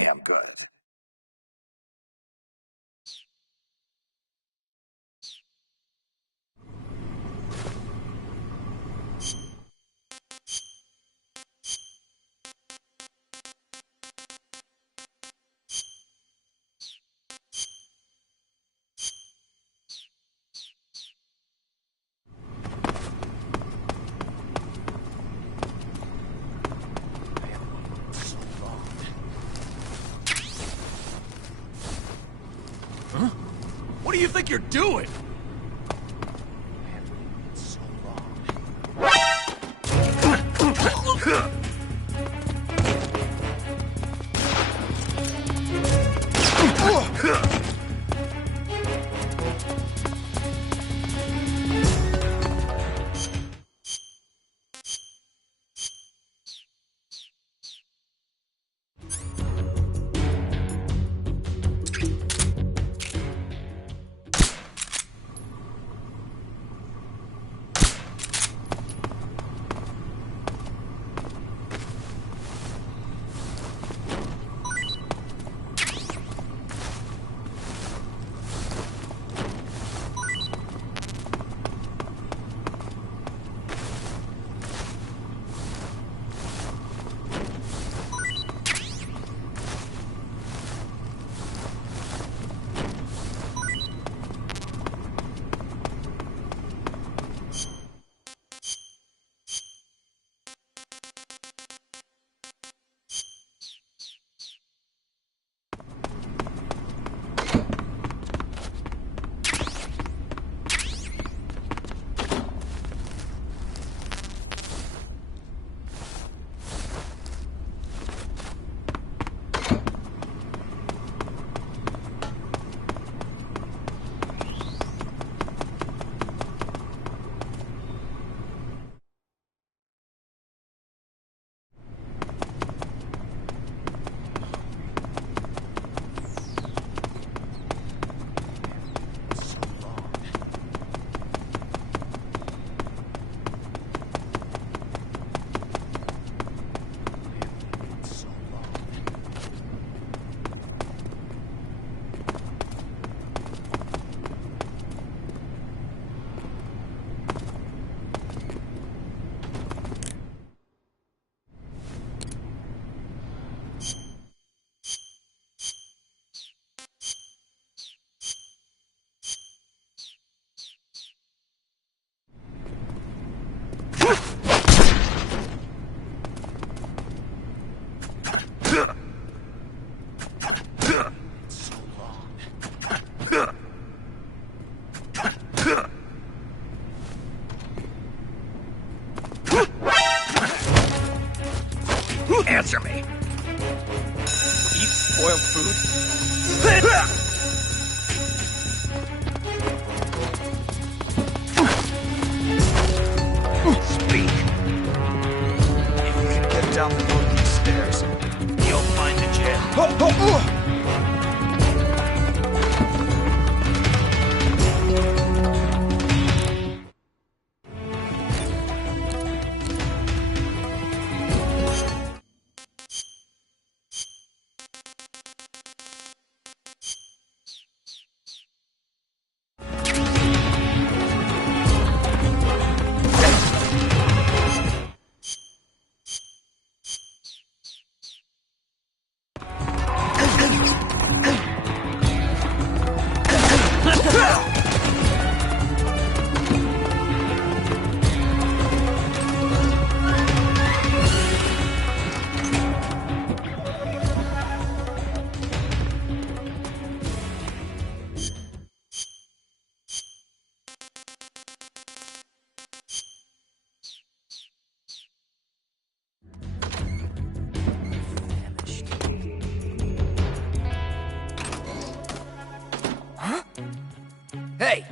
damn good. What do you think you're doing? So long. Answer me. Eat spoiled food? Speak. If you can get down the northeast stairs, you'll find the gem. Hey!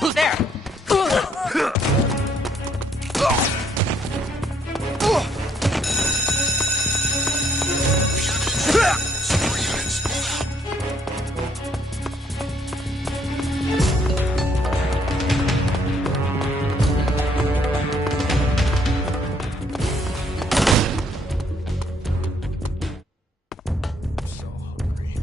Who's there? So hungry.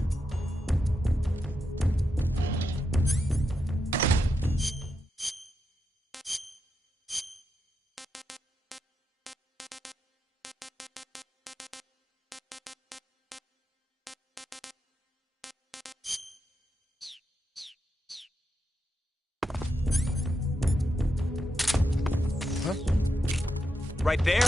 Right there?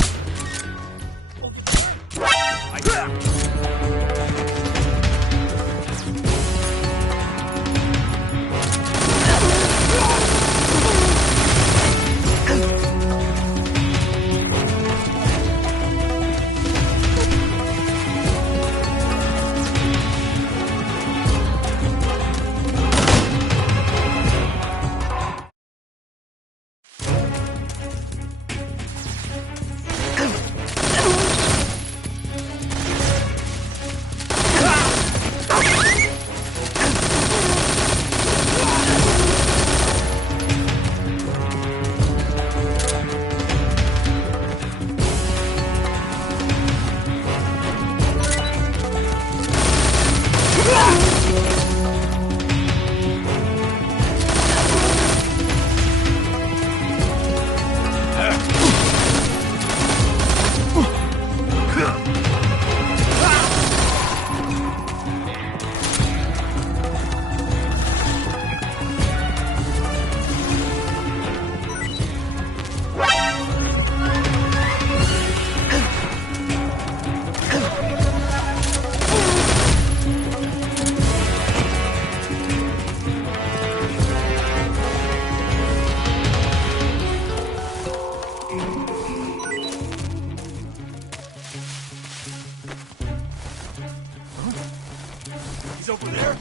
He's over there?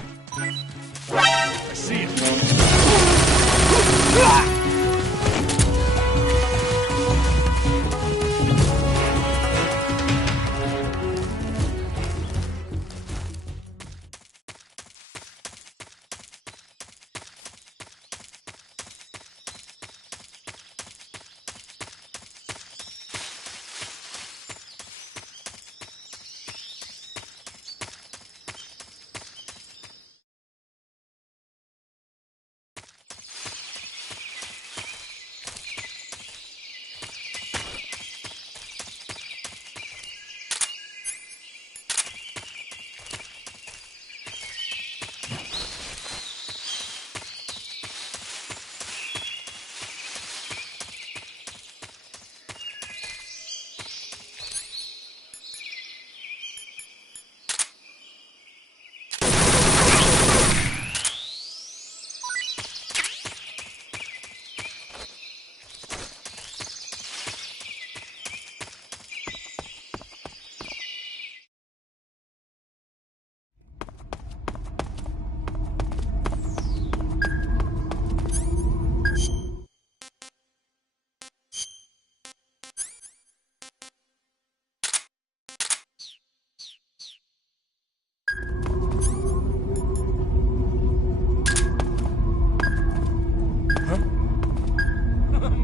I see him.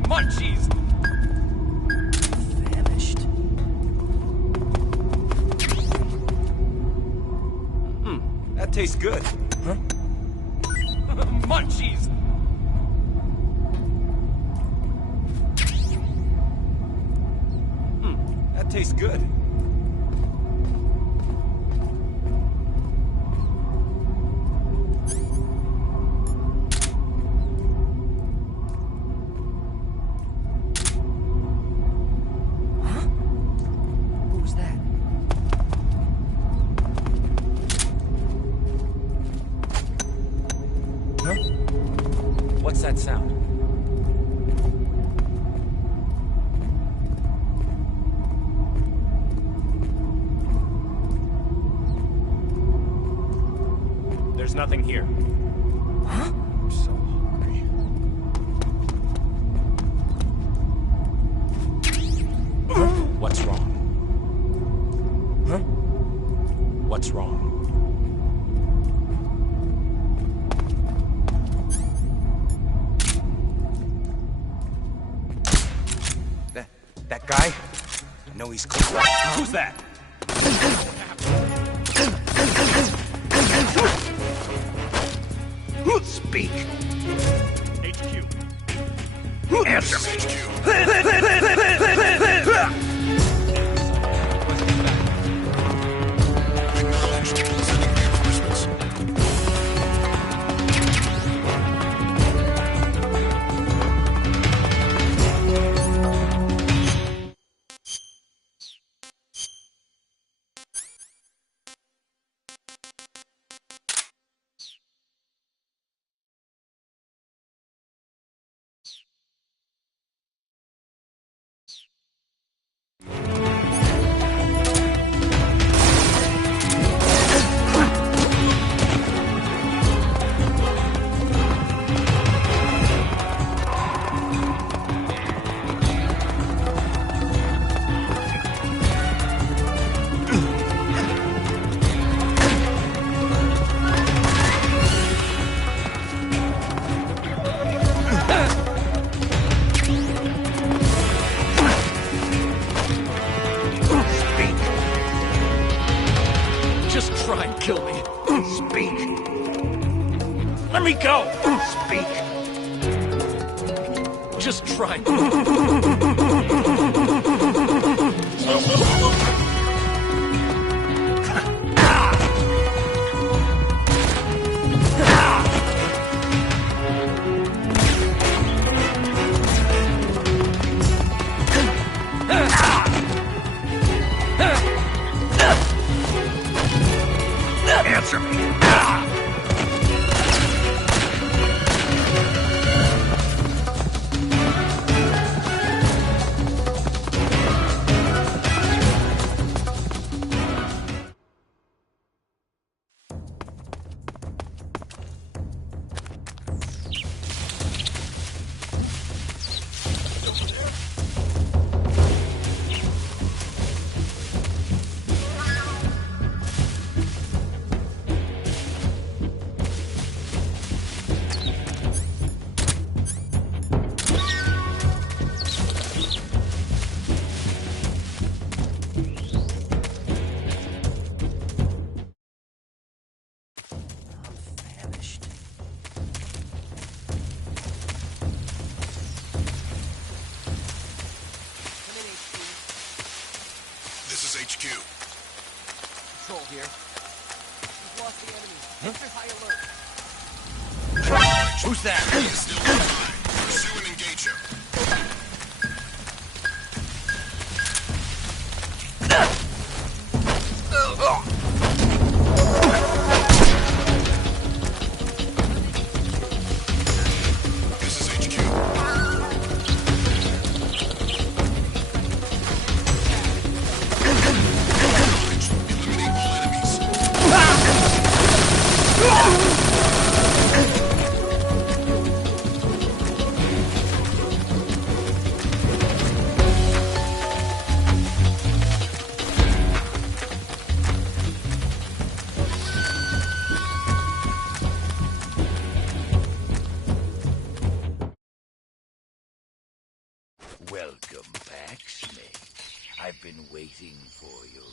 Munchies! Vanished. That tastes good. Huh? Munchies! That tastes good. that sound? There's nothing here. Huh? I'm so hungry. What's wrong? Huh? What's wrong? That guy? I know he's close. Who's that? Speak. HQ. Answer me. Acknowledged. Sending reinforcements. Just try and kill me. Speak. Let me go! Speak. Just try. Answer me. This is HQ. Control here. We've lost the enemy. Enter high alert. Who's that? He is still nearby. Pursue and engage him. This is HQ. Acknowledged. Eliminate all enemies. Welcome back, Snake. I've been waiting for you.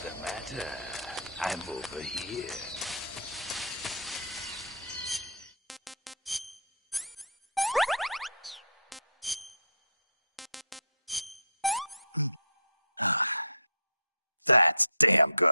What's the matter? I'm over here. That's damn good.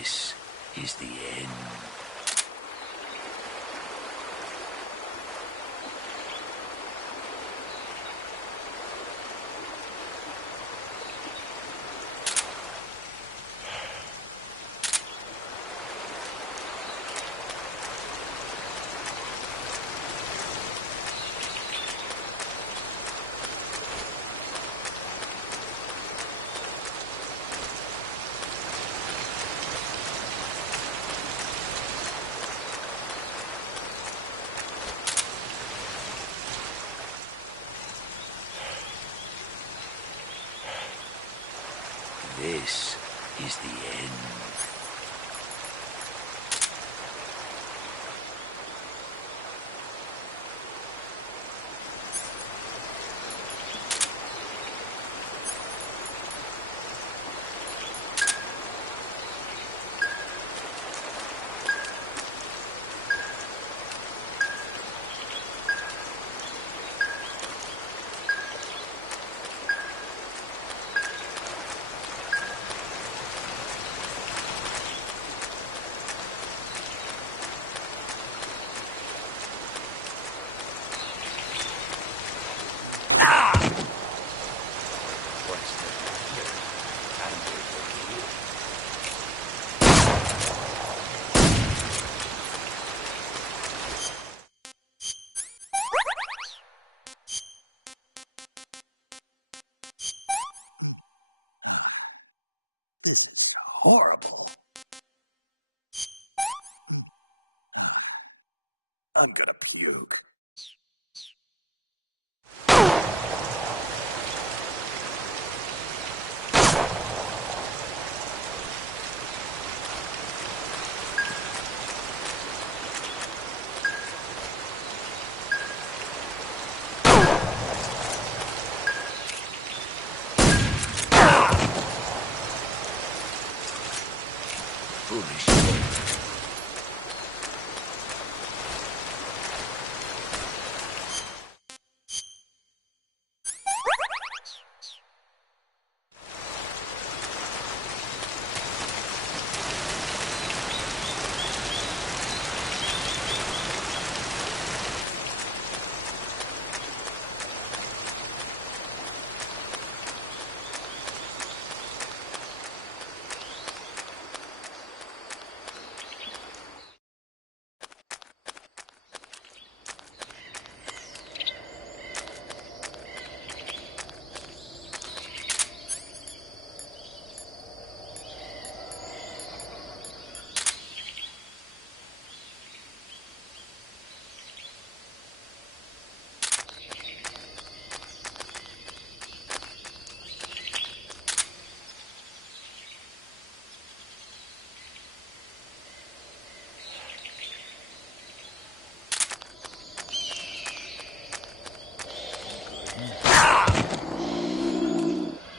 This is the end. This is the end. What's the matter? I'm over here. This is horrible. I'm gonna puke. Foolish boy.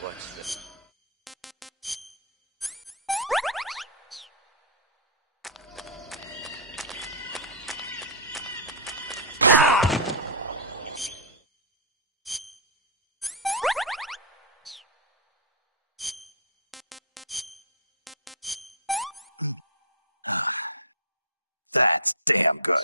What's the... That's damn good.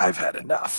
I've had enough.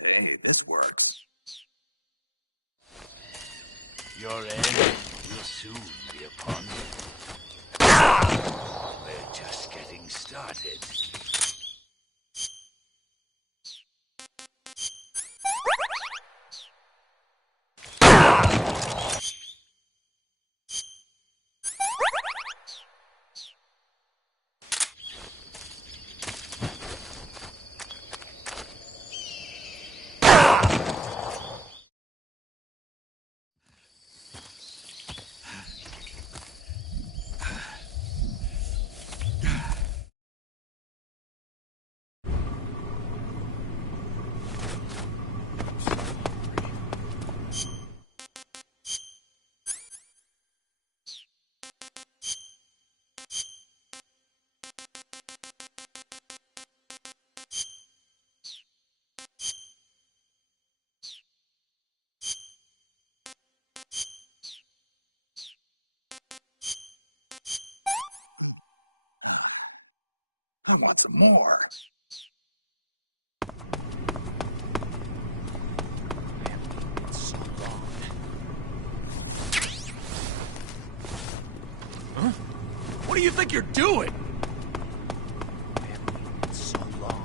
Hey, this works. Your end will soon be upon you. We're just getting started. I want some more. It's so long. Huh? What do you think you're doing? It's so long.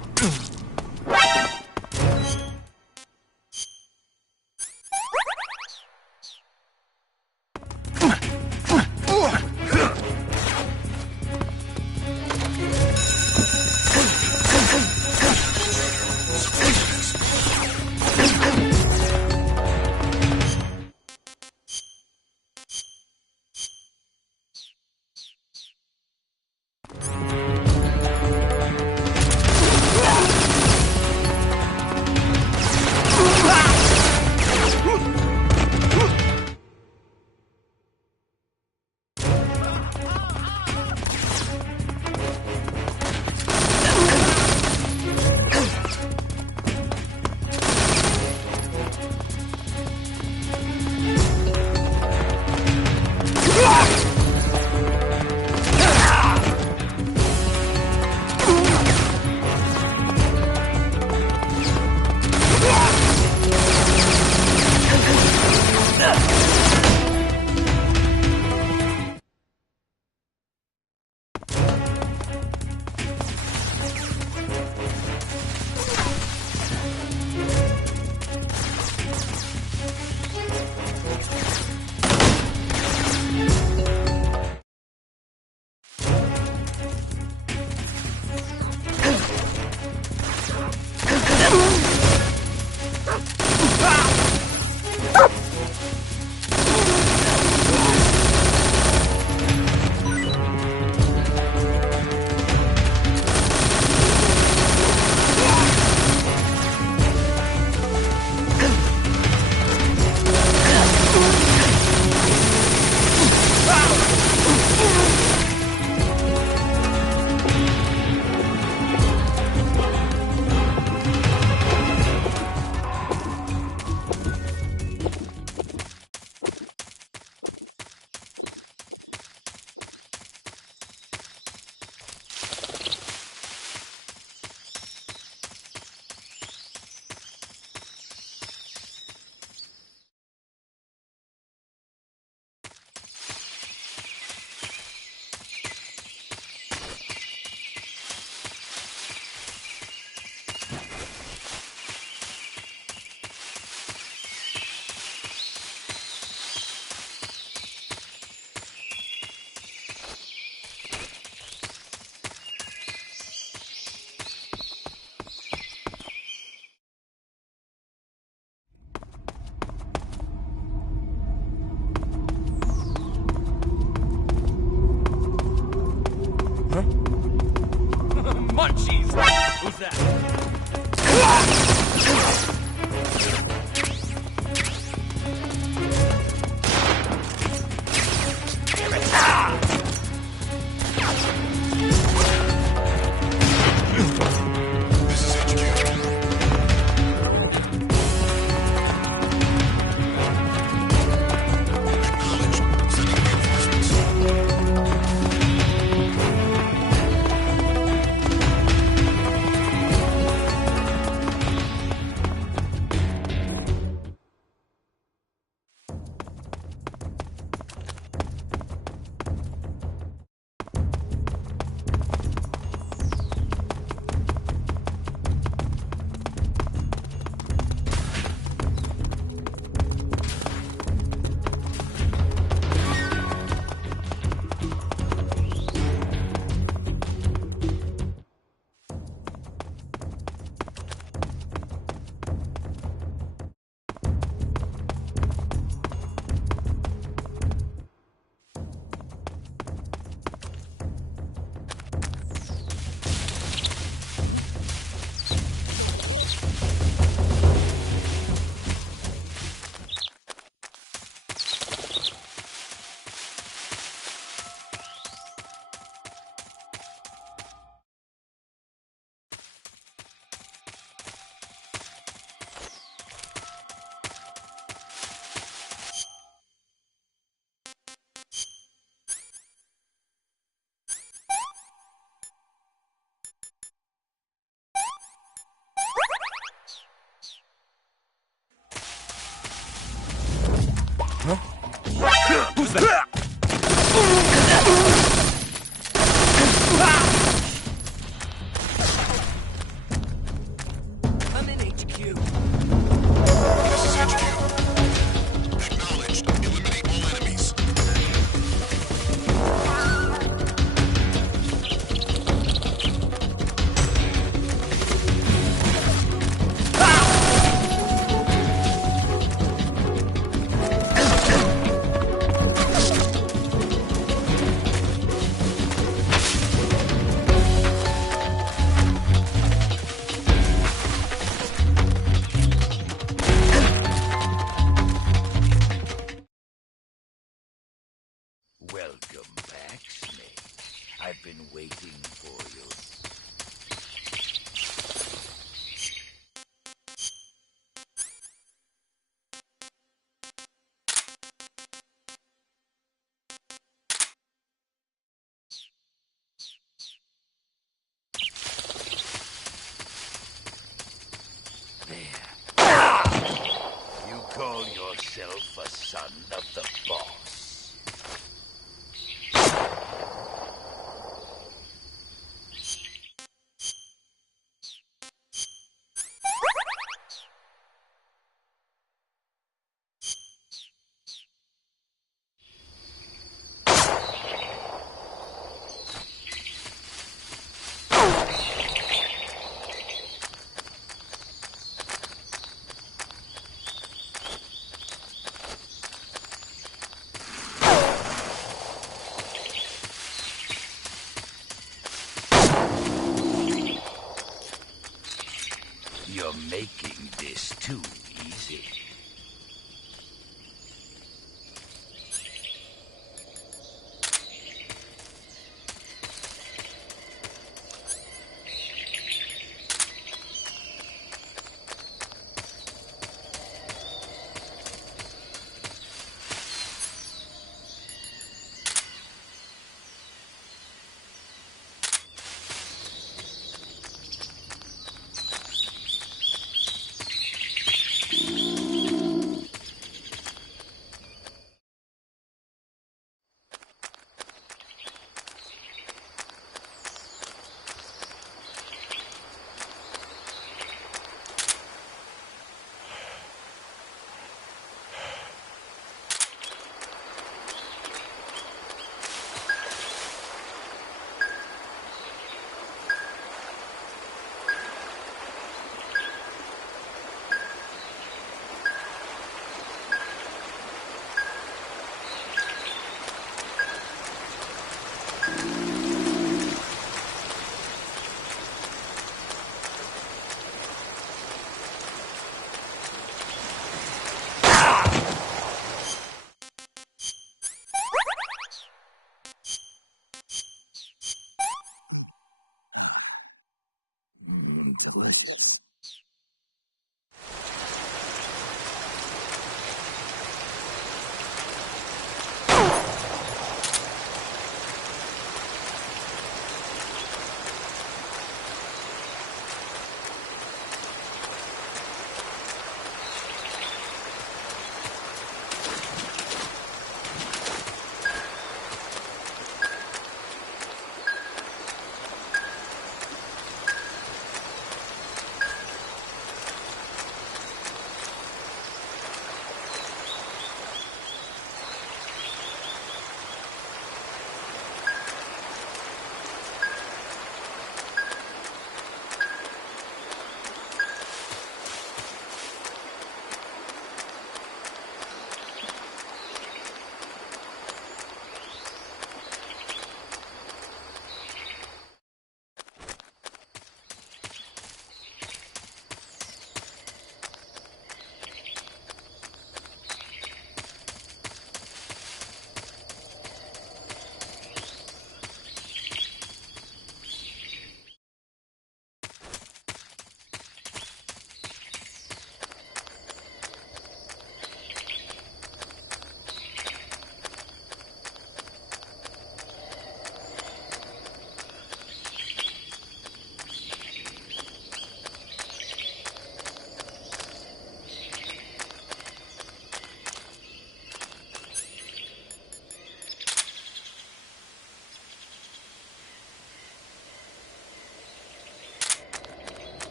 Munchies! Who's that? This is HQ. Acknowledged. Sending reinforcements. Who's that? I'm in HQ. This is HQ. Acknowledged. Eliminate all enemies. Welcome back, Snake. I've been waiting for you. There. You call yourself a son of the boss? You're making this too easy.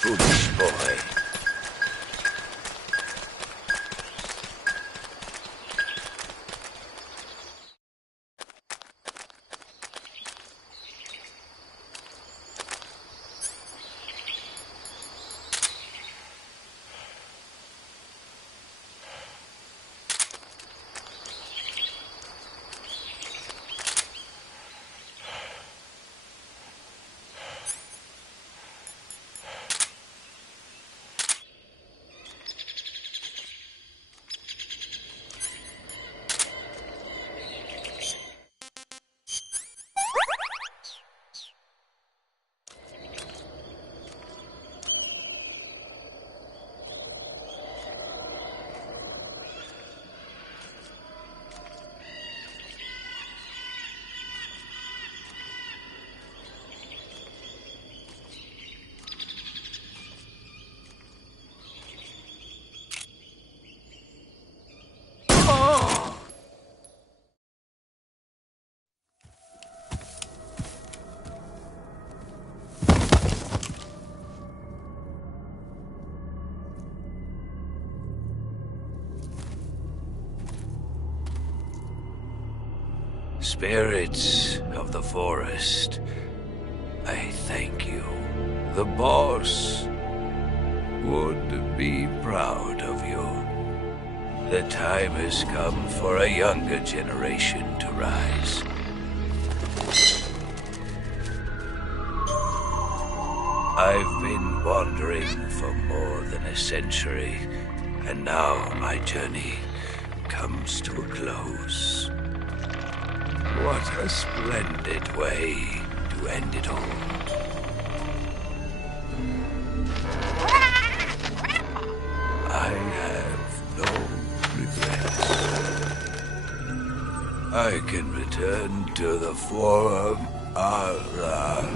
Foolish boy. Spirits of the forest, I thank you. The boss would be proud of you. The time has come for a younger generation to rise. I've been wandering for more than a century, and now my journey comes to a close. What a splendid way to end it all. I have no regrets. I can return to the Forum Allah.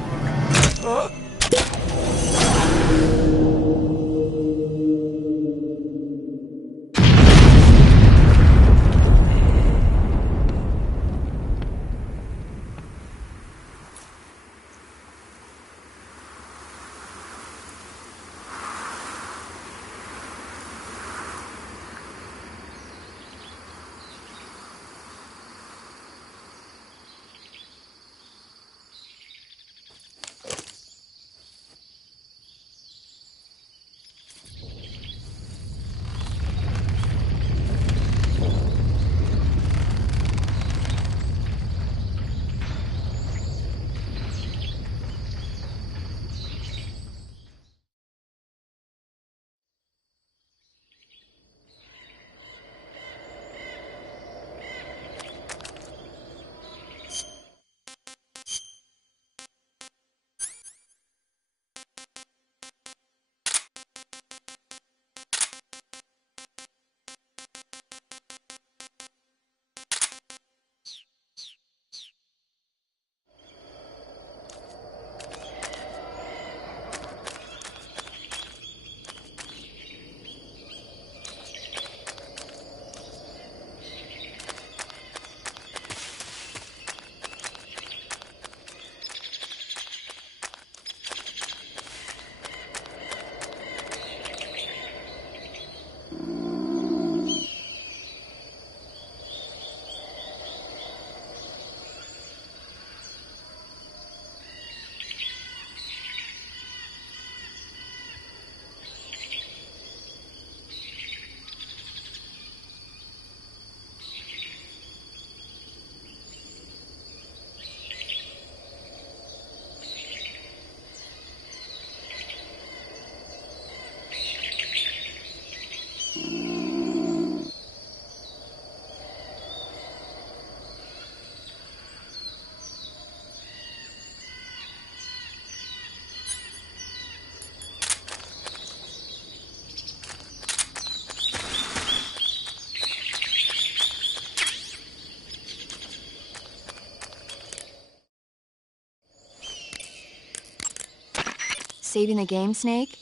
Saving the game, Snake?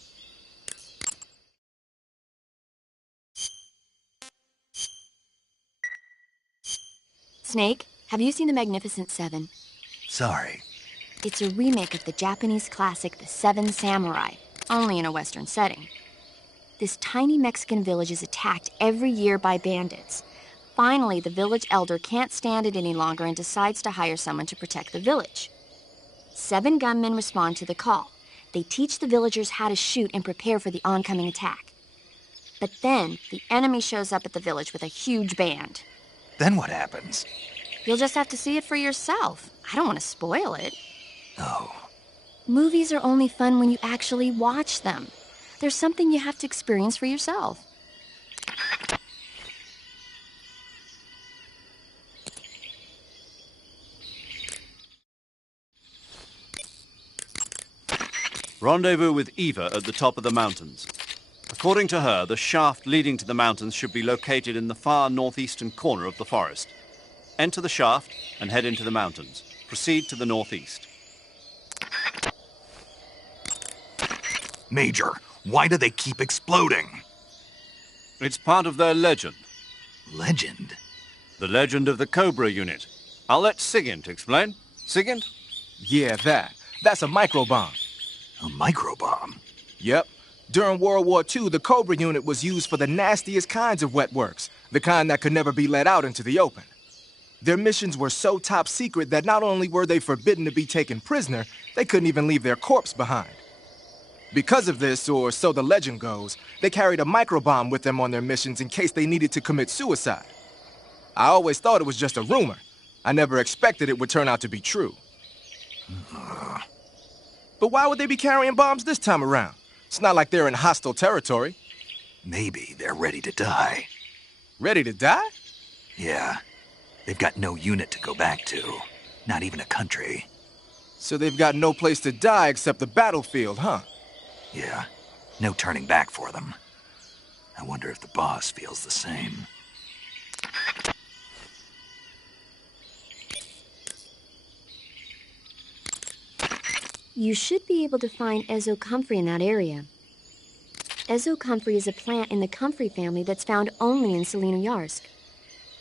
Snake, have you seen The Magnificent Seven? Sorry. It's a remake of the Japanese classic, The Seven Samurai. only in a Western setting. This tiny Mexican village is attacked every year by bandits. Finally, the village elder can't stand it any longer and decides to hire someone to protect the village. 7 gunmen respond to the call. They teach the villagers how to shoot and prepare for the oncoming attack. But then, the enemy shows up at the village with a huge band. Then what happens? You'll just have to see it for yourself. I don't want to spoil it. Oh. Movies are only fun when you actually watch them. There's something you have to experience for yourself. Rendezvous with Eva at the top of the mountains. According to her, the shaft leading to the mountains should be located in the far northeastern corner of the forest. Enter the shaft and head into the mountains. Proceed to the northeast. Major, why do they keep exploding? It's part of their legend. Legend? The legend of the Cobra unit. I'll let Sigint explain. Sigint? Yeah, that's a microbomb. A microbomb? Yep. During World War II, the Cobra unit was used for the nastiest kinds of wet works, the kind that could never be let out into the open. Their missions were so top secret that not only were they forbidden to be taken prisoner, they couldn't even leave their corpse behind. Because of this, or so the legend goes, they carried a microbomb with them on their missions in case they needed to commit suicide. I always thought it was just a rumor. I never expected it would turn out to be true. But why would they be carrying bombs this time around? It's not like they're in hostile territory. Maybe they're ready to die. Ready to die? Yeah. They've got no unit to go back to. Not even a country. So they've got no place to die except the battlefield, huh? Yeah. No turning back for them. I wonder if the boss feels the same. You should be able to find Ezocomfrey in that area. Ezocomfrey is a plant in the comfrey family that's found only in Selenoyarsk.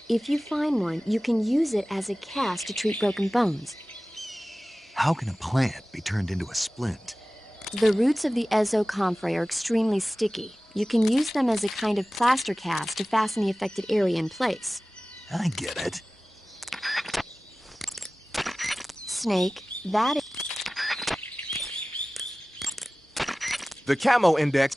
If you find one, you can use it as a cast to treat broken bones. How can a plant be turned into a splint? The roots of the Ezocomfrey are extremely sticky. You can use them as a kind of plaster cast to fasten the affected area in place. I get it. Snake, that is... The camo index...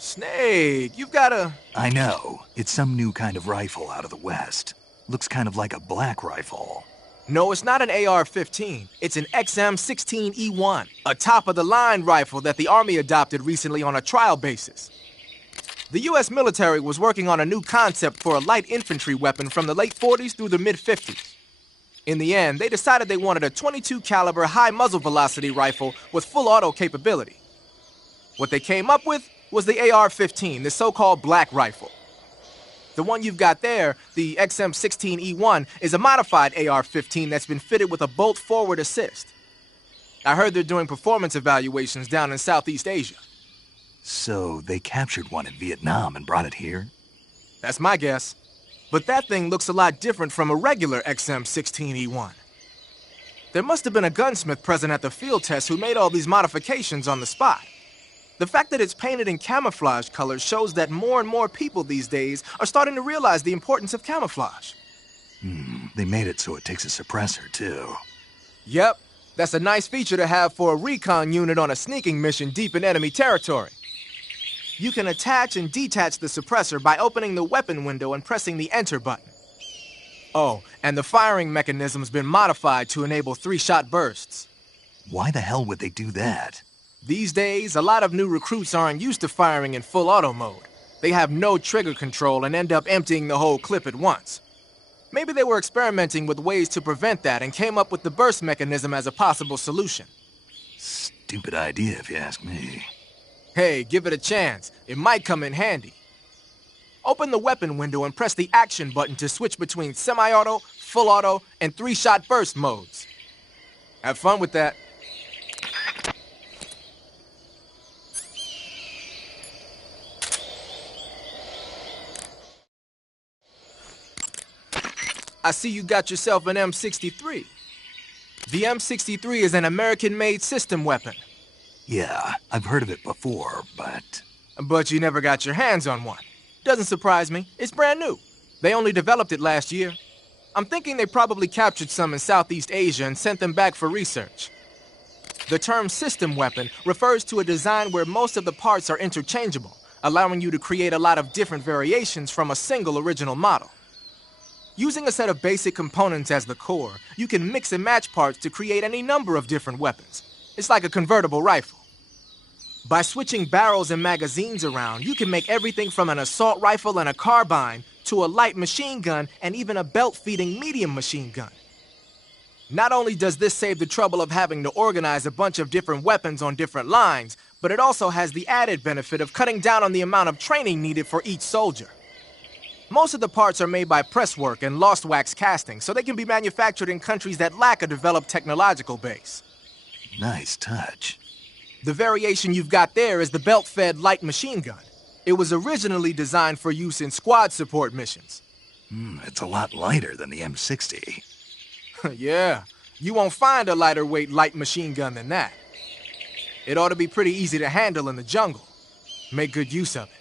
Snake, you've got a... I know. It's some new kind of rifle out of the West. Looks kind of like a black rifle. No, it's not an AR-15. It's an XM-16E1, a top-of-the-line rifle that the Army adopted recently on a trial basis. The U.S. military was working on a new concept for a light infantry weapon from the late 40s through the mid-50s. In the end, they decided they wanted a .22 caliber high muzzle velocity rifle with full auto capability. What they came up with was the AR-15, the so-called black rifle. The one you've got there, the XM-16E1, is a modified AR-15 that's been fitted with a bolt forward assist. I heard they're doing performance evaluations down in Southeast Asia. So they captured one in Vietnam and brought it here? That's my guess. But that thing looks a lot different from a regular XM-16E1. There must have been a gunsmith present at the field test who made all these modifications on the spot. The fact that it's painted in camouflage colors shows that more and more people these days are starting to realize the importance of camouflage. They made it so it takes a suppressor, too. Yep, that's a nice feature to have for a recon unit on a sneaking mission deep in enemy territory. You can attach and detach the suppressor by opening the weapon window and pressing the enter button. Oh, and the firing mechanism's been modified to enable 3-shot bursts. Why the hell would they do that? These days, a lot of new recruits aren't used to firing in full auto mode. They have no trigger control and end up emptying the whole clip at once. Maybe they were experimenting with ways to prevent that and came up with the burst mechanism as a possible solution. Stupid idea, if you ask me. Hey, give it a chance. It might come in handy. Open the weapon window and press the action button to switch between semi-auto, full auto, and 3-shot burst modes. Have fun with that. I see you got yourself an M63. The M63 is an American-made system weapon. Yeah, I've heard of it before, but... But you never got your hands on one. Doesn't surprise me. It's brand new. They only developed it last year. I'm thinking they probably captured some in Southeast Asia and sent them back for research. The term system weapon refers to a design where most of the parts are interchangeable, allowing you to create a lot of different variations from a single original model. Using a set of basic components as the core, you can mix and match parts to create any number of different weapons. It's like a convertible rifle. By switching barrels and magazines around, you can make everything from an assault rifle and a carbine to a light machine gun and even a belt-feeding medium machine gun. Not only does this save the trouble of having to organize a bunch of different weapons on different lines, but it also has the added benefit of cutting down on the amount of training needed for each soldier. Most of the parts are made by presswork and lost wax casting, so they can be manufactured in countries that lack a developed technological base. Nice touch. The variation you've got there is the belt-fed light machine gun. It was originally designed for use in squad support missions. It's a lot lighter than the M60. Yeah, you won't find a lighter weight light machine gun than that. It ought to be pretty easy to handle in the jungle. Make good use of it.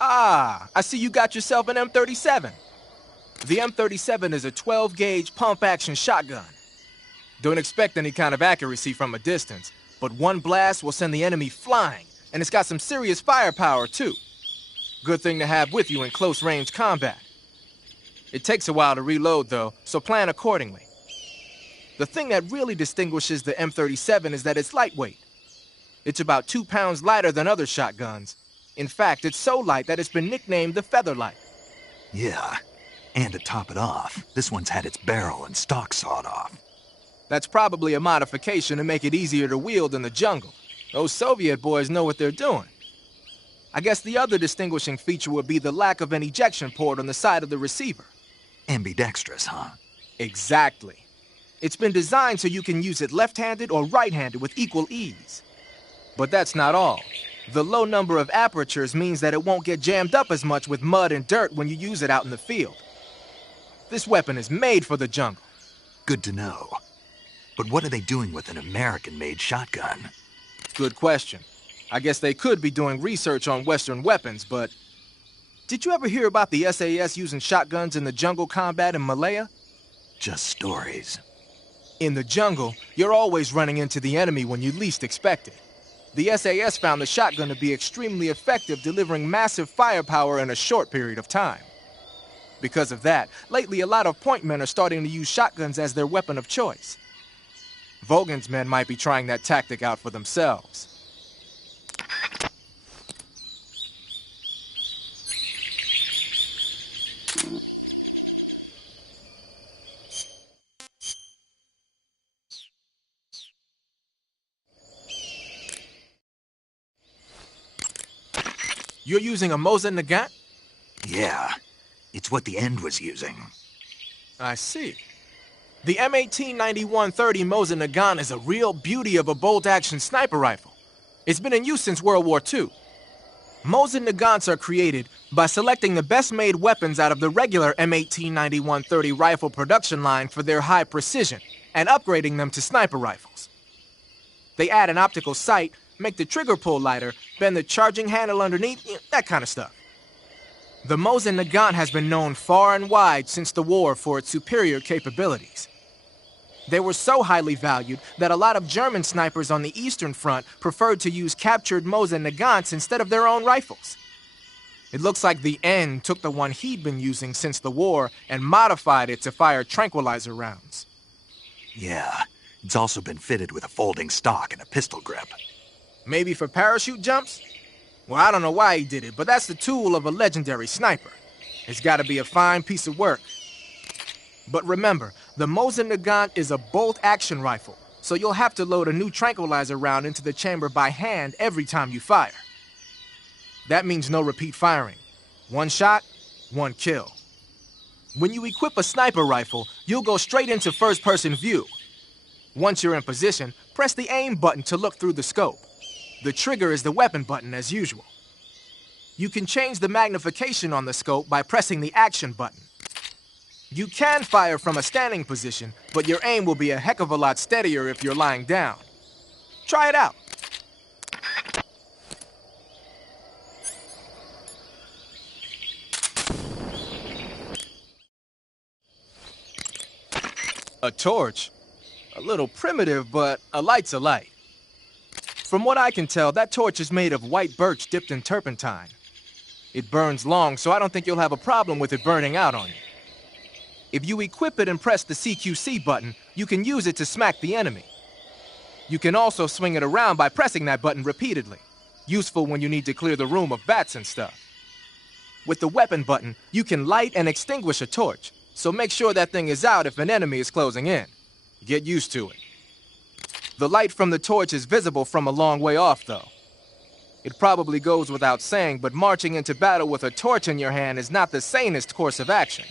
Ah, I see you got yourself an M37. The M37 is a 12-gauge pump-action shotgun. Don't expect any kind of accuracy from a distance, but one blast will send the enemy flying, and it's got some serious firepower, too. Good thing to have with you in close-range combat. It takes a while to reload, though, so plan accordingly. The thing that really distinguishes the M37 is that it's lightweight. It's about 2 pounds lighter than other shotguns. In fact, it's so light that it's been nicknamed the Featherlight. Yeah, and to top it off, this one's had its barrel and stock sawed off. That's probably a modification to make it easier to wield in the jungle. Those Soviet boys know what they're doing. I guess the other distinguishing feature would be the lack of an ejection port on the side of the receiver. Ambidextrous, huh? Exactly. It's been designed so you can use it left-handed or right-handed with equal ease. But that's not all. The low number of apertures means that it won't get jammed up as much with mud and dirt when you use it out in the field. This weapon is made for the jungle. Good to know. But what are they doing with an American-made shotgun? Good question. I guess they could be doing research on Western weapons, but... Did you ever hear about the SAS using shotguns in the jungle combat in Malaya? Just stories. In the jungle, you're always running into the enemy when you least expect it. The SAS found the shotgun to be extremely effective, delivering massive firepower in a short period of time. Because of that, lately a lot of point men are starting to use shotguns as their weapon of choice. Vogan's men might be trying that tactic out for themselves. You're using a Mosin Nagant? Yeah, it's what the End was using. I see. The M1891-30 Mosin Nagant is a real beauty of a bolt-action sniper rifle. It's been in use since World War II. Mosin Nagants are created by selecting the best-made weapons out of the regular M1891-30 rifle production line for their high precision and upgrading them to sniper rifles. They add an optical sight, make the trigger pull lighter, bend the charging handle underneath, that kind of stuff. The Mosin Nagant has been known far and wide since the war for its superior capabilities. They were so highly valued that a lot of German snipers on the Eastern Front preferred to use captured Mosin Nagants instead of their own rifles. It looks like the N took the one he'd been using since the war and modified it to fire tranquilizer rounds. Yeah, it's also been fitted with a folding stock and a pistol grip. Maybe for parachute jumps? Well, I don't know why he did it, but that's the tool of a legendary sniper. It's gotta be a fine piece of work. But remember, the Mosin Nagant is a bolt-action rifle, so you'll have to load a new tranquilizer round into the chamber by hand every time you fire. That means no repeat firing. One shot, one kill. When you equip a sniper rifle, you'll go straight into first-person view. Once you're in position, press the aim button to look through the scope. The trigger is the weapon button as usual. You can change the magnification on the scope by pressing the action button. You can fire from a standing position, but your aim will be a heck of a lot steadier if you're lying down. Try it out. A torch? A little primitive, but a light's a light. From what I can tell, that torch is made of white birch dipped in turpentine. It burns long, so I don't think you'll have a problem with it burning out on you. If you equip it and press the CQC button, you can use it to smack the enemy. You can also swing it around by pressing that button repeatedly. Useful when you need to clear the room of bats and stuff. With the weapon button, you can light and extinguish a torch, so make sure that thing is out if an enemy is closing in. Get used to it. The light from the torch is visible from a long way off, though. It probably goes without saying, but marching into battle with a torch in your hand is not the sanest course of action.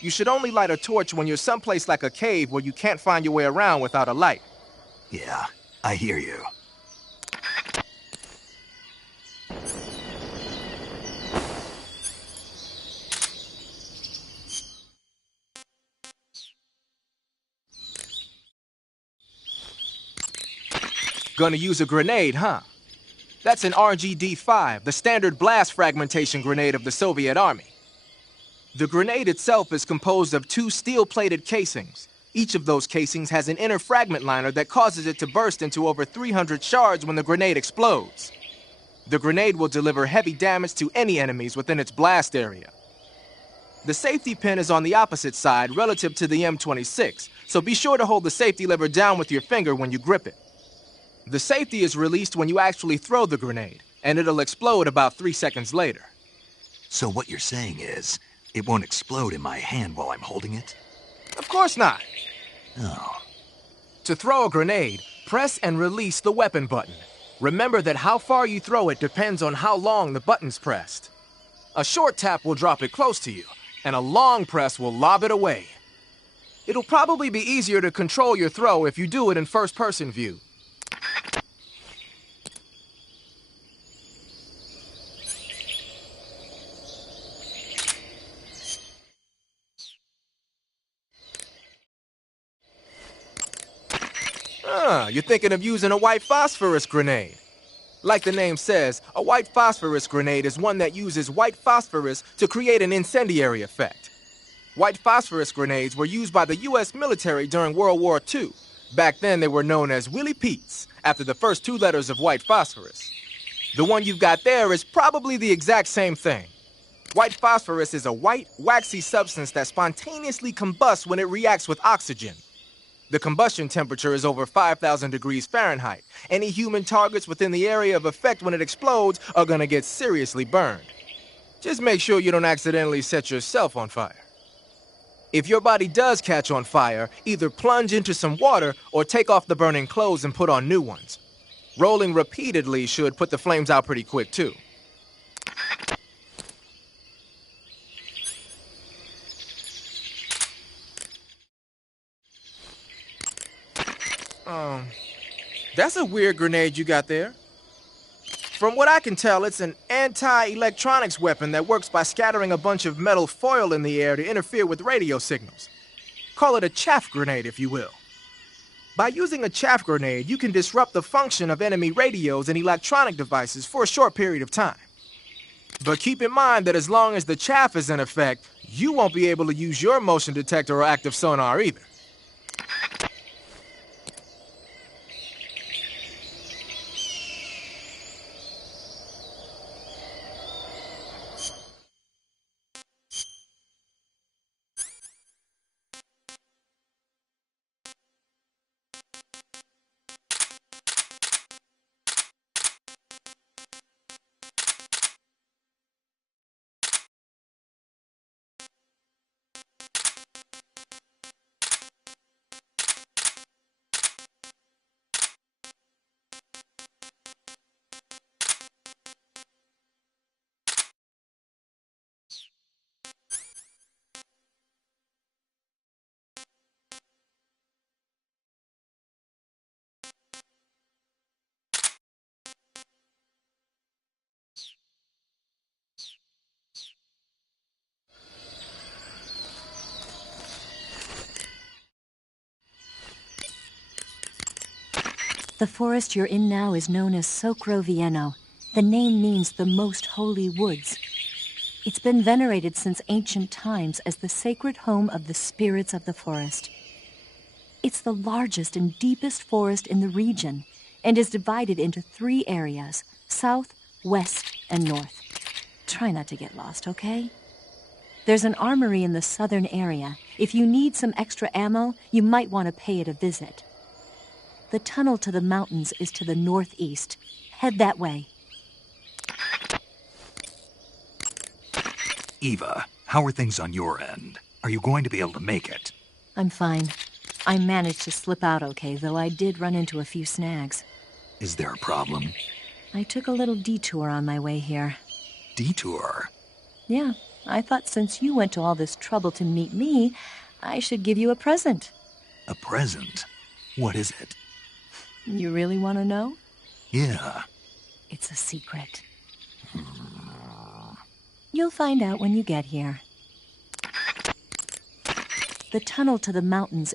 You should only light a torch when you're someplace like a cave where you can't find your way around without a light. Yeah, I hear you. Gonna use a grenade, huh? That's an RGD-5, the standard blast fragmentation grenade of the Soviet Army. The grenade itself is composed of two steel-plated casings. Each of those casings has an inner fragment liner that causes it to burst into over 300 shards when the grenade explodes. The grenade will deliver heavy damage to any enemies within its blast area. The safety pin is on the opposite side relative to the M26, so be sure to hold the safety lever down with your finger when you grip it. The safety is released when you actually throw the grenade, and it'll explode about 3 seconds later. So what you're saying is, it won't explode in my hand while I'm holding it? Of course not. Oh. To throw a grenade, press and release the weapon button. Remember that how far you throw it depends on how long the button's pressed. A short tap will drop it close to you, and a long press will lob it away. It'll probably be easier to control your throw if you do it in first-person view. You're thinking of using a white phosphorus grenade. Like the name says, a white phosphorus grenade is one that uses white phosphorus to create an incendiary effect. White phosphorus grenades were used by the U.S. military during World War II. Back then, they were known as Willie Pete's, after the first 2 letters of white phosphorus. The one you've got there is probably the exact same thing. White phosphorus is a white, waxy substance that spontaneously combusts when it reacts with oxygen. The combustion temperature is over 5,000 degrees Fahrenheit. Any human targets within the area of effect when it explodes are gonna get seriously burned. Just make sure you don't accidentally set yourself on fire. If your body does catch on fire, either plunge into some water or take off the burning clothes and put on new ones. Rolling repeatedly should put the flames out pretty quick, too. That's a weird grenade you got there. From what I can tell, it's an anti-electronics weapon that works by scattering a bunch of metal foil in the air to interfere with radio signals. Call it a chaff grenade, if you will. By using a chaff grenade, you can disrupt the function of enemy radios and electronic devices for a short period of time. But keep in mind that as long as the chaff is in effect, you won't be able to use your motion detector or active sonar either. The forest you're in now is known as Sokrovieno. The name means the most holy woods. It's been venerated since ancient times as the sacred home of the spirits of the forest. It's the largest and deepest forest in the region and is divided into 3 areas: south, west, and north. Try not to get lost, okay? There's an armory in the southern area. If you need some extra ammo, you might want to pay it a visit. The tunnel to the mountains is to the northeast. Head that way. Eva, how are things on your end? Are you going to be able to make it? I'm fine. I managed to slip out okay, though I did run into a few snags. Is there a problem? I took a little detour on my way here. Detour? Yeah, I thought since you went to all this trouble to meet me, I should give you a present. A present? What is it? You really want to know? Yeah. It's a secret. You'll find out when you get here. The tunnel to the mountains...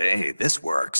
Hey, this worked.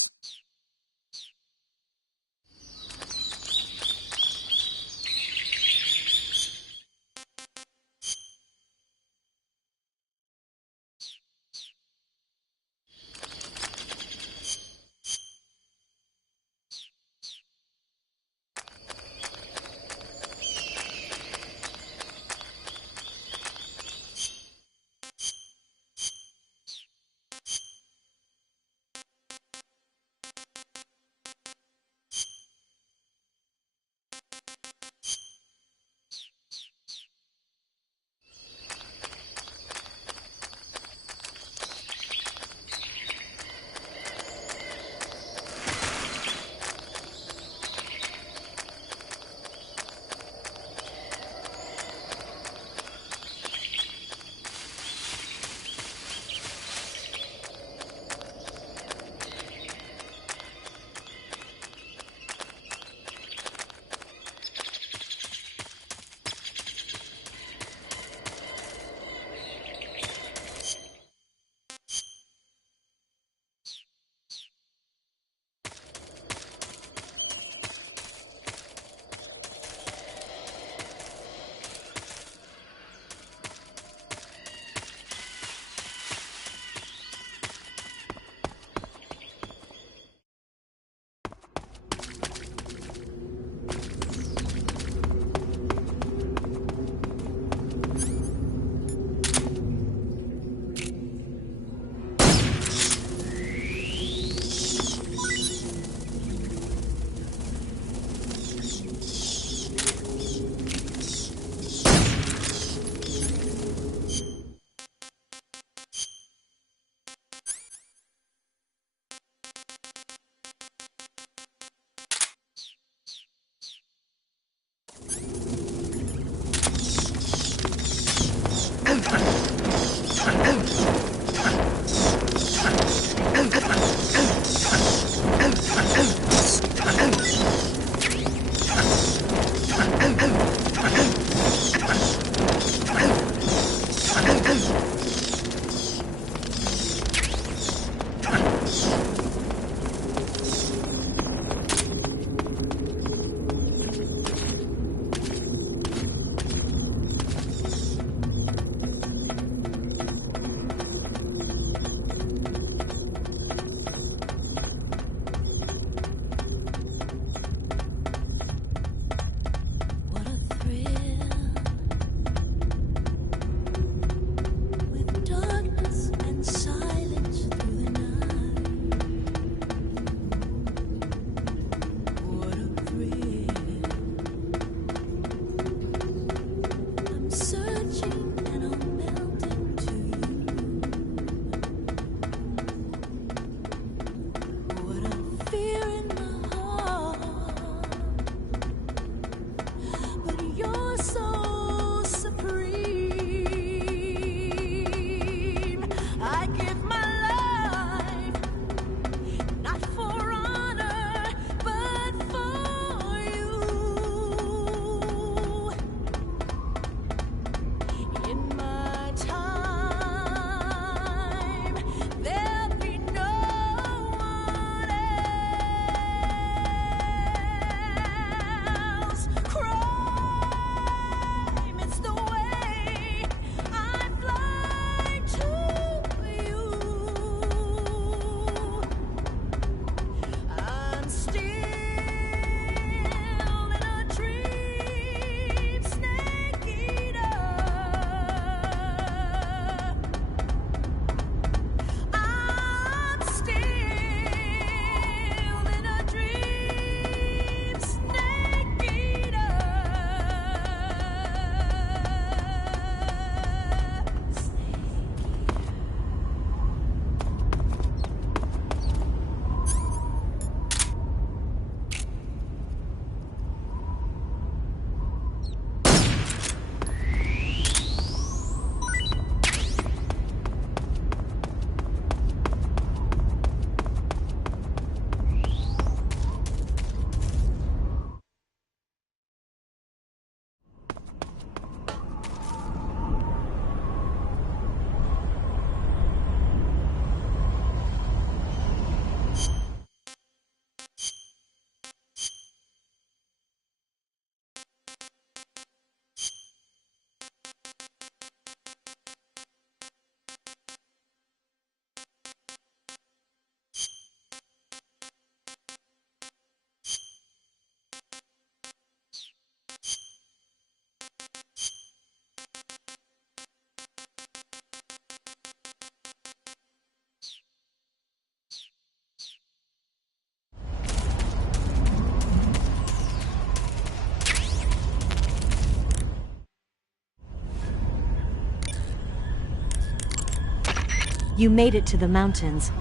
You made it to the mountains.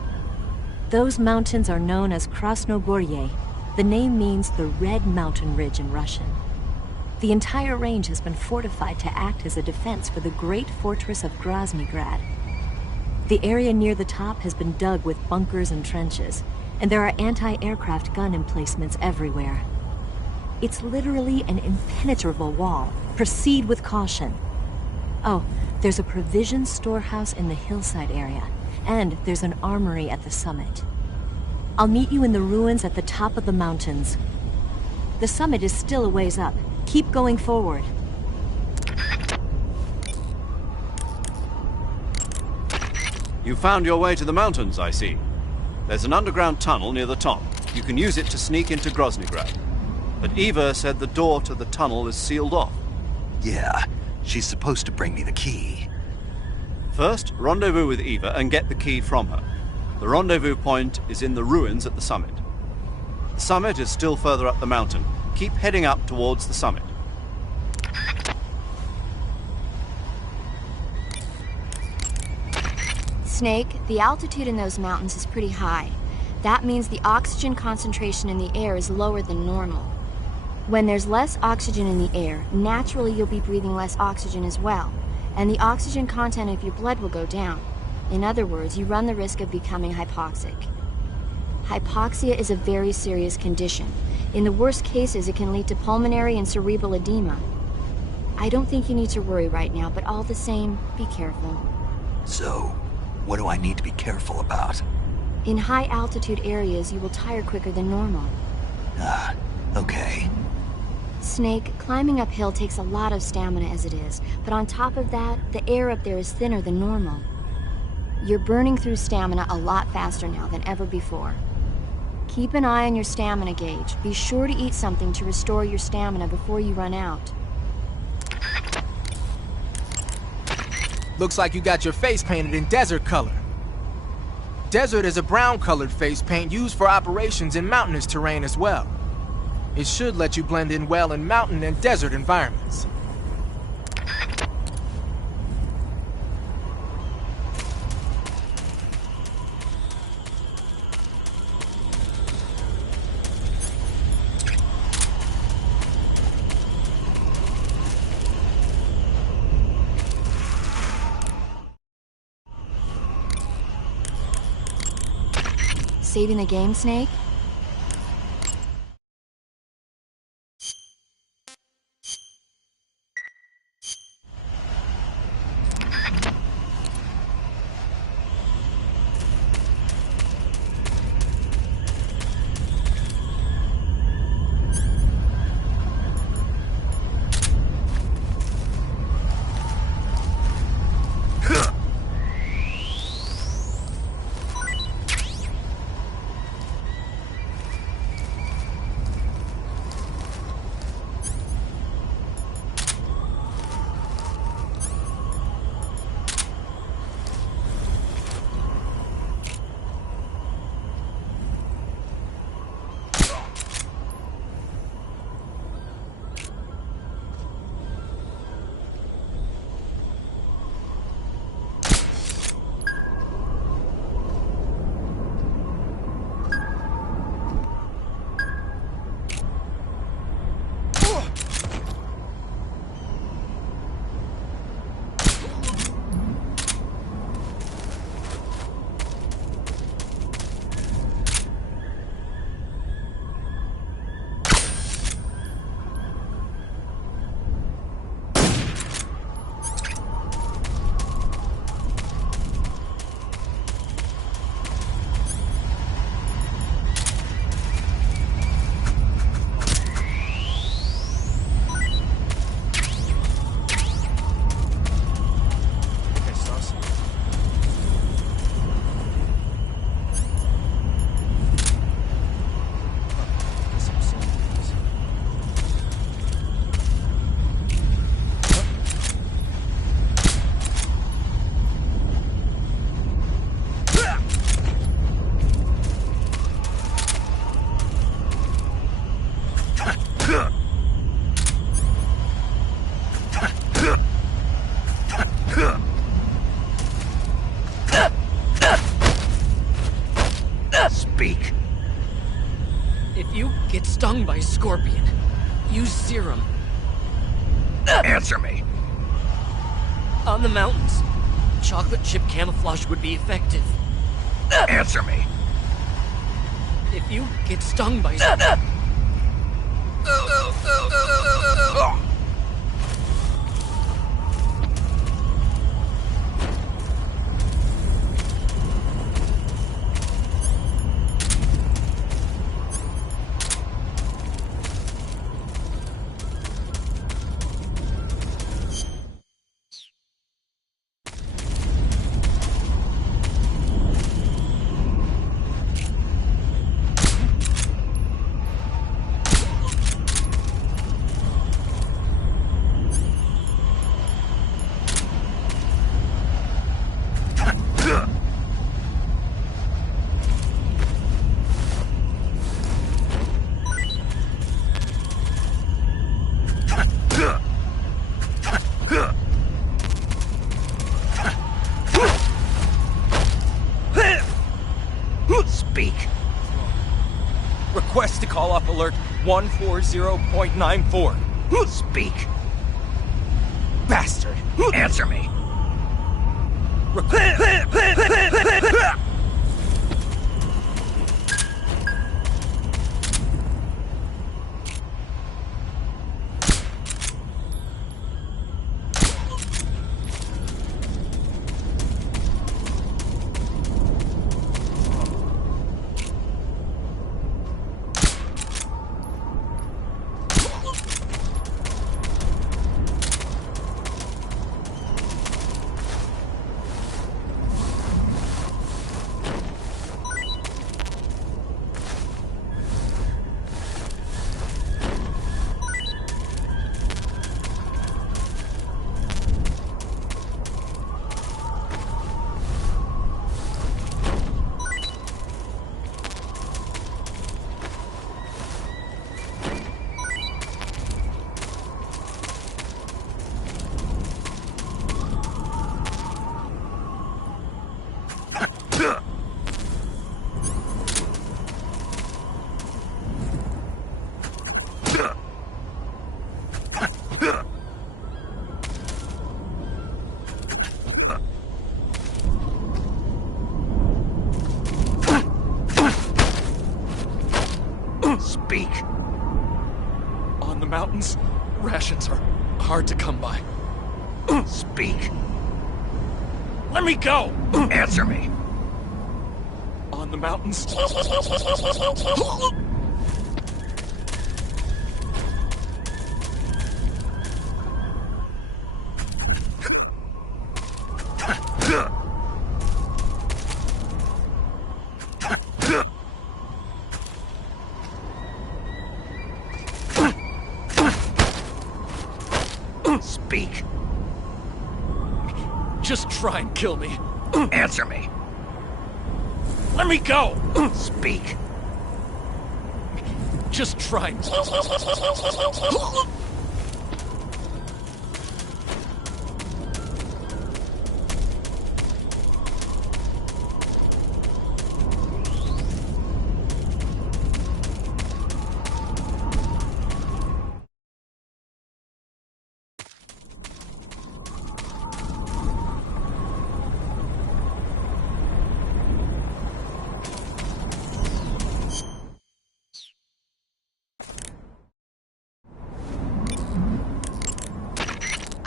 Those mountains are known as Krasnogorye. The name means the Red Mountain Ridge in Russian. The entire range has been fortified to act as a defense for the great fortress of Groznygrad. The area near the top has been dug with bunkers and trenches, and there are anti-aircraft gun emplacements everywhere. It's literally an impenetrable wall. Proceed with caution. Oh, there's a provision storehouse in the hillside area, and there's an armory at the summit. I'll meet you in the ruins at the top of the mountains. The summit is still a ways up. Keep going forward. You found your way to the mountains, I see. There's an underground tunnel near the top. You can use it to sneak into Groznygrad. But Eva said the door to the tunnel is sealed off. Yeah, she's supposed to bring me the key. First, rendezvous with Eva and get the key from her. The rendezvous point is in the ruins at the summit. The summit is still further up the mountain. Keep heading up towards the summit. Snake, the altitude in those mountains is pretty high. That means the oxygen concentration in the air is lower than normal. When there's less oxygen in the air, naturally you'll be breathing less oxygen as well, and the oxygen content of your blood will go down. In other words, you run the risk of becoming hypoxic. Hypoxia is a very serious condition. In the worst cases, it can lead to pulmonary and cerebral edema. I don't think you need to worry right now, but all the same, be careful. So, what do I need to be careful about? In high-altitude areas, you will tire quicker than normal. Okay. Snake, climbing uphill takes a lot of stamina as it is, but on top of that, the air up there is thinner than normal. You're burning through stamina a lot faster now than ever before. Keep an eye on your stamina gauge. Be sure to eat something to restore your stamina before you run out. Looks like you got your face painted in desert color. Desert is a brown-colored face paint used for operations in mountainous terrain as well. It should let you blend in well in mountain and desert environments. Saving the game, Snake? Speak. If you get stung by a scorpion, use serum. Answer me. On the mountains, chocolate chip camouflage would be effective. Answer me. If you get stung by Speak. Request to call up alert 140.94. Speak. Bastard. Answer me. Speak. On the mountains, rations are hard to come by. Speak. Let me go! Answer me. On the mountains. Speak. Just try and kill me. Answer me. Let me go! Speak. Just try and...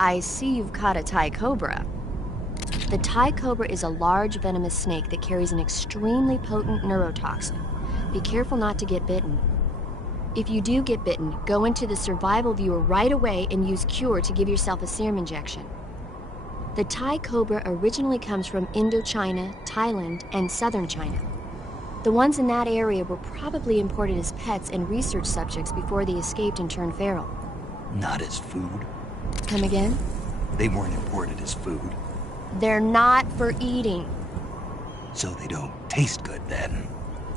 I see you've caught a Thai cobra. The Thai cobra is a large venomous snake that carries an extremely potent neurotoxin. Be careful not to get bitten. If you do get bitten, go into the survival viewer right away and use Cure to give yourself a serum injection. The Thai cobra originally comes from Indochina, Thailand, and southern China. The ones in that area were probably imported as pets and research subjects before they escaped and turned feral. Not as food. Come again? They weren't imported as food. They're not for eating. So they don't taste good then.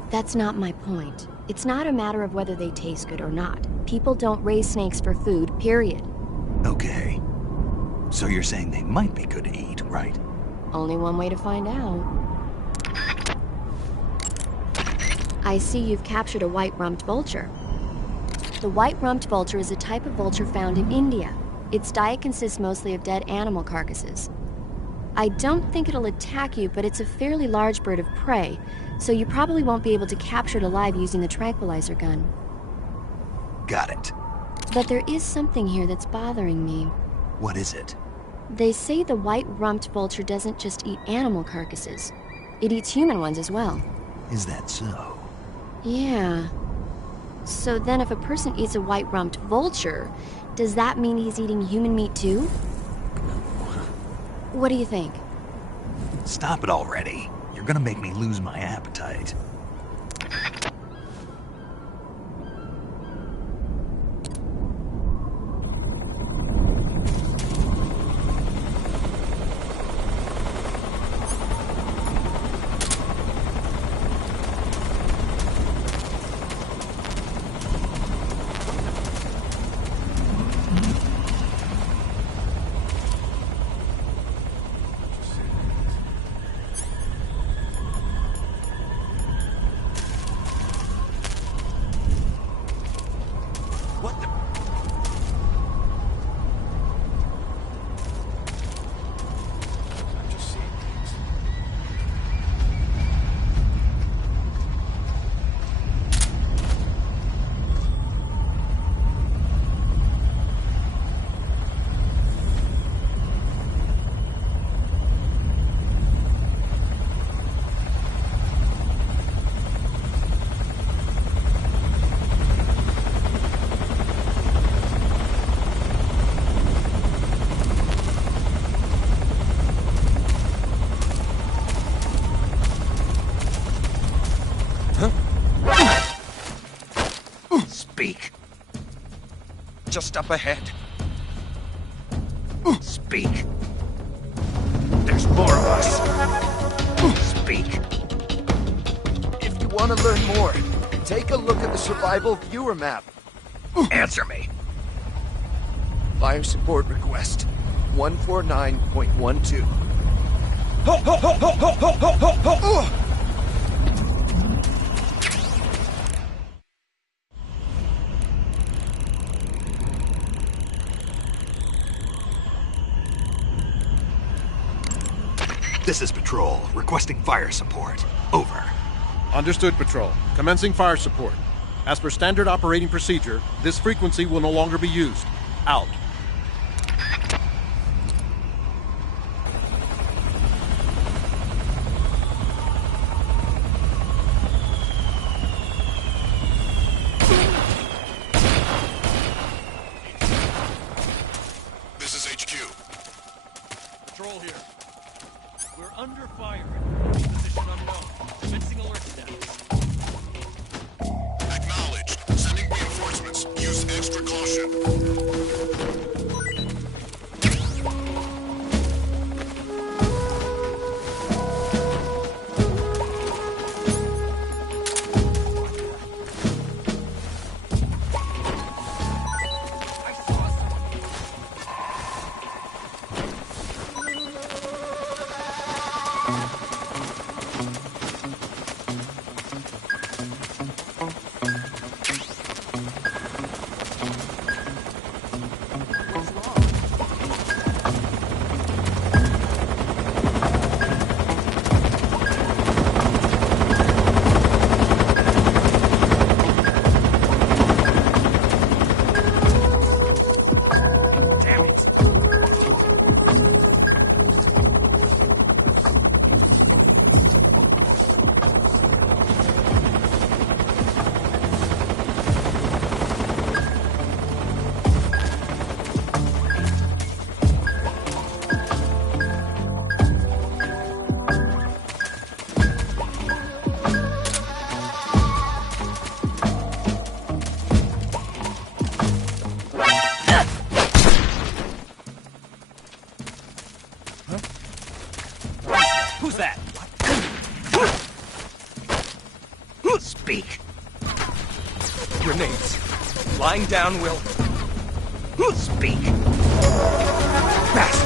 That's not my point. It's not a matter of whether they taste good or not. People don't raise snakes for food, period. Okay. So you're saying they might be good to eat, right? Only one way to find out. I see you've captured a white-rumped vulture. The white-rumped vulture is a type of vulture found in India. Its diet consists mostly of dead animal carcasses. I don't think it'll attack you, but it's a fairly large bird of prey, so you probably won't be able to capture it alive using the tranquilizer gun. Got it. But there is something here that's bothering me. What is it? They say the white-rumped vulture doesn't just eat animal carcasses. It eats human ones as well. Is that so? Yeah. So then if a person eats a white-rumped vulture, does that mean he's eating human meat too? What do you think? Stop it already. You're gonna make me lose my appetite. What the? I'm just seeing things. Speak. Just up ahead. Speak. There's more of us. Speak. If you want to learn more, take a look at the survival viewer map. Answer me. Fire support request 149.12. This is Patrol, requesting fire support. Over. Understood, Patrol. Commencing fire support. As per standard operating procedure, this frequency will no longer be used. Out. This is HQ. Patrol here. We're under fire. Position unknown. Commencing alert status. Acknowledged. Sending reinforcements. Use extra caution. Who's that? Speak. Grenades. Lying down will. Speak. Fast.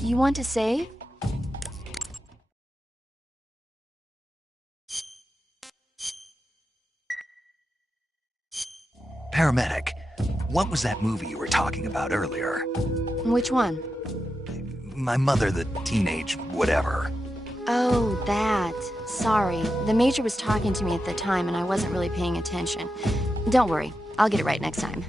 You want to save? Paramedic, what was that movie you were talking about earlier? Which one? My mother, the teenage whatever. Oh, that. Sorry. The Major was talking to me at the time and I wasn't really paying attention. Don't worry, I'll get it right next time.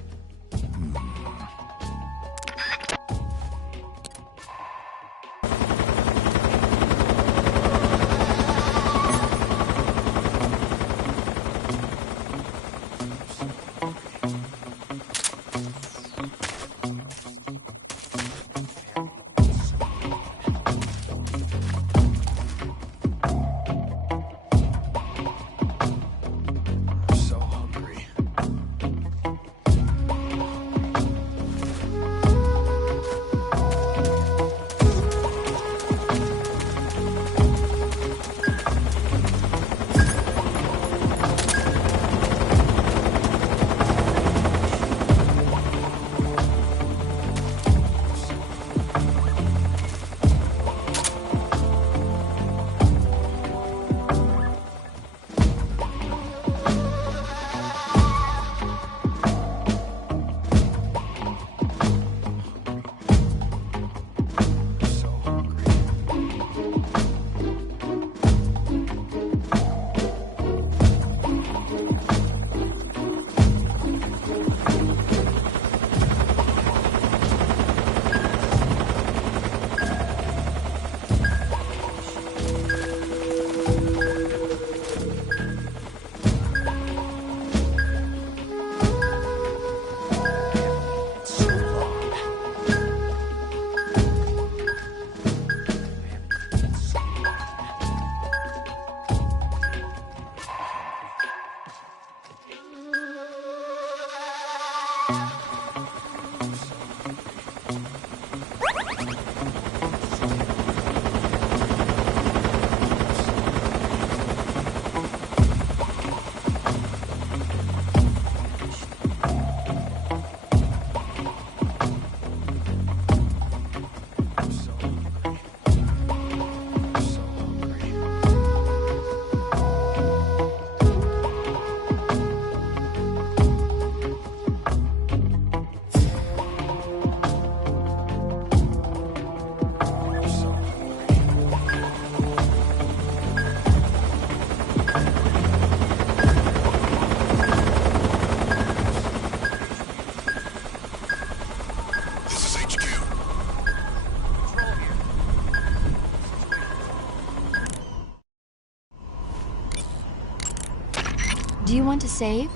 Do you want to save?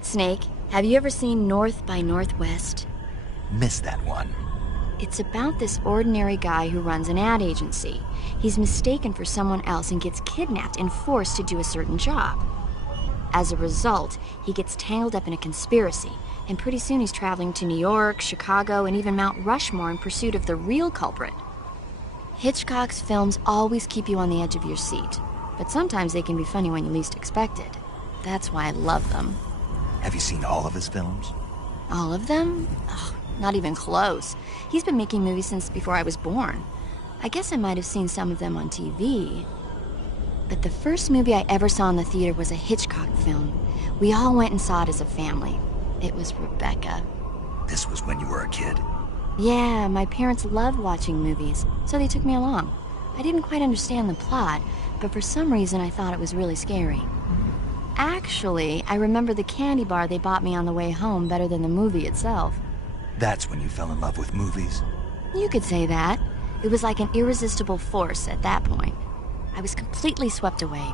Snake, have you ever seen North by Northwest? Missed that one. It's about this ordinary guy who runs an ad agency. He's mistaken for someone else and gets kidnapped and forced to do a certain job. As a result, he gets tangled up in a conspiracy, and pretty soon he's traveling to New York, Chicago, and even Mount Rushmore in pursuit of the real culprit. Hitchcock's films always keep you on the edge of your seat, but sometimes they can be funny when you least expect it. That's why I love them. Have you seen all of his films? All of them? Oh, not even close. He's been making movies since before I was born. I guess I might have seen some of them on TV. But the first movie I ever saw in the theater was a Hitchcock film. We all went and saw it as a family. It was Rebecca. This was when you were a kid? Yeah, my parents loved watching movies, so they took me along. I didn't quite understand the plot, but for some reason I thought it was really scary. Actually, I remember the candy bar they bought me on the way home better than the movie itself. That's when you fell in love with movies? You could say that. It was like an irresistible force at that point. I was completely swept away.